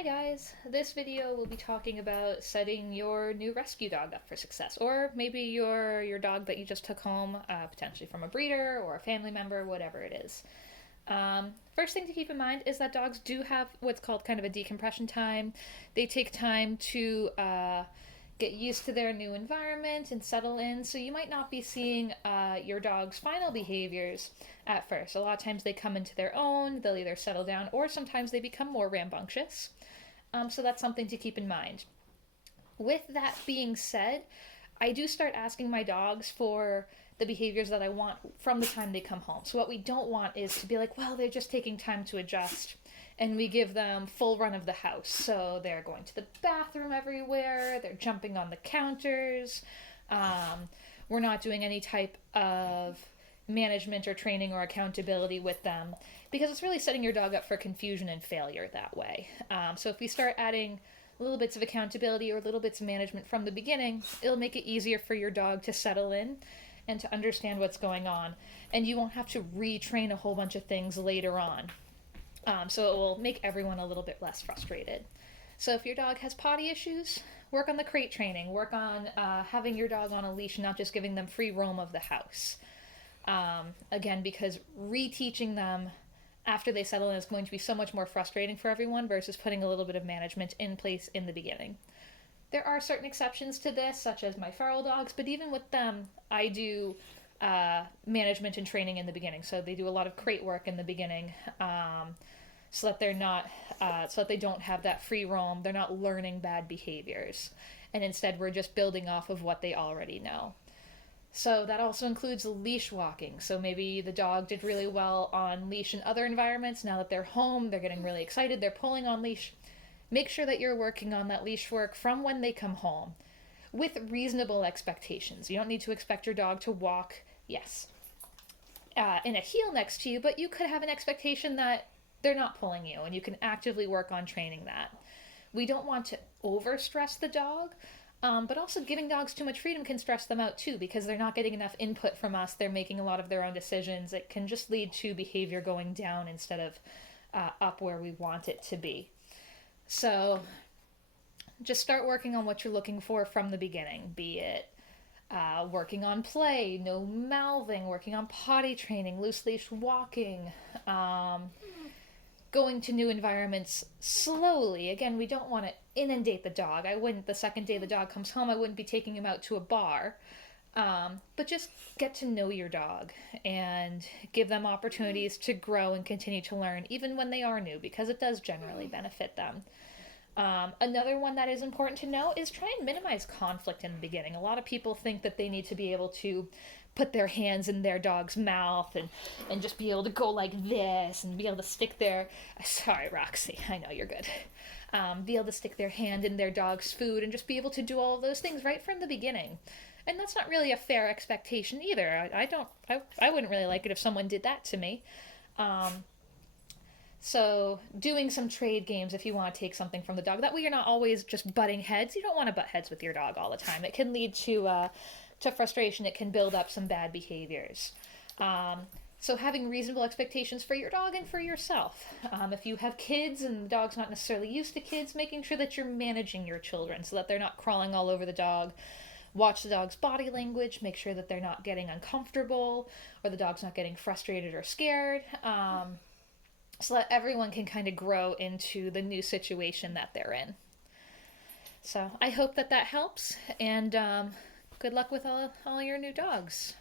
Hi guys, this video will be talking about setting your new rescue dog up for success, or maybe your dog that you just took home, potentially from a breeder or a family member, whatever it is. First thing to keep in mind is that dogs do have what's called kind of a decompression time. They take time to get used to their new environment and settle in, so you might not be seeing your dog's final behaviors at first. A lot of times they come into their own, they'll either settle down, or sometimes they become more rambunctious. So that's something to keep in mind. With that being said, I do start asking my dogs for the behaviors that I want from the time they come home. So what we don't want is to be like, well, they're just taking time to adjust, and we give them full run of the house. So they're going to the bathroom everywhere, they're jumping on the counters. We're not doing any type of management or training or accountability with them, because it's really setting your dog up for confusion and failure that way. So if we start adding little bits of accountability or little bits of management from the beginning, it'll make it easier for your dog to settle in and to understand what's going on. And you won't have to retrain a whole bunch of things later on. So it will make everyone a little bit less frustrated. So if your dog has potty issues, work on the crate training. Work on having your dog on a leash and not just giving them free roam of the house. Again, because reteaching them after they settle in is going to be so much more frustrating for everyone versus putting a little bit of management in place in the beginning. There are certain exceptions to this, such as my feral dogs, but even with them, I do management and training in the beginning. So they do a lot of crate work in the beginning, so that they're not, so that they don't have that free roam. They're not learning bad behaviors, and instead we're just building off of what they already know. So that also includes leash walking. So maybe the dog did really well on leash in other environments. Now that they're home, they're getting really excited, they're pulling on leash. Make sure that you're working on that leash work from when they come home with reasonable expectations. You don't need to expect your dog to walk, yes, in a heel next to you, but you could have an expectation that they're not pulling you, and you can actively work on training that. We don't want to overstress the dog, but also giving dogs too much freedom can stress them out too, because they're not getting enough input from us. They're making a lot of their own decisions. It can just lead to behavior going down instead of up where we want it to be. So just start working on what you're looking for from the beginning, be it working on play, no mouthing, working on potty training, loose leash walking, going to new environments slowly. Again, we don't want to inundate the dog. I wouldn't, the second day the dog comes home, I wouldn't be taking him out to a bar. But just get to know your dog and give them opportunities to grow and continue to learn, even when they are new, because it does generally benefit them. Another one that is important to know is try and minimize conflict in the beginning. A lot of people think that they need to be able to put their hands in their dog's mouth and just be able to go like this and be able to stick their, sorry Roxy, I know you're good, be able to stick their hand in their dog's food and just be able to do all of those things right from the beginning. And that's not really a fair expectation either. I wouldn't really like it if someone did that to me. So doing some trade games if you want to take something from the dog. That way you're not always just butting heads. You don't want to butt heads with your dog all the time. It can lead to frustration. It can build up some bad behaviors. So having reasonable expectations for your dog and for yourself. If you have kids and the dog's not necessarily used to kids, making sure that you're managing your children so that they're not crawling all over the dog. Watch the dog's body language, make sure that they're not getting uncomfortable or the dog's not getting frustrated or scared, so that everyone can kind of grow into the new situation that they're in. So I hope that helps, and good luck with all your new dogs.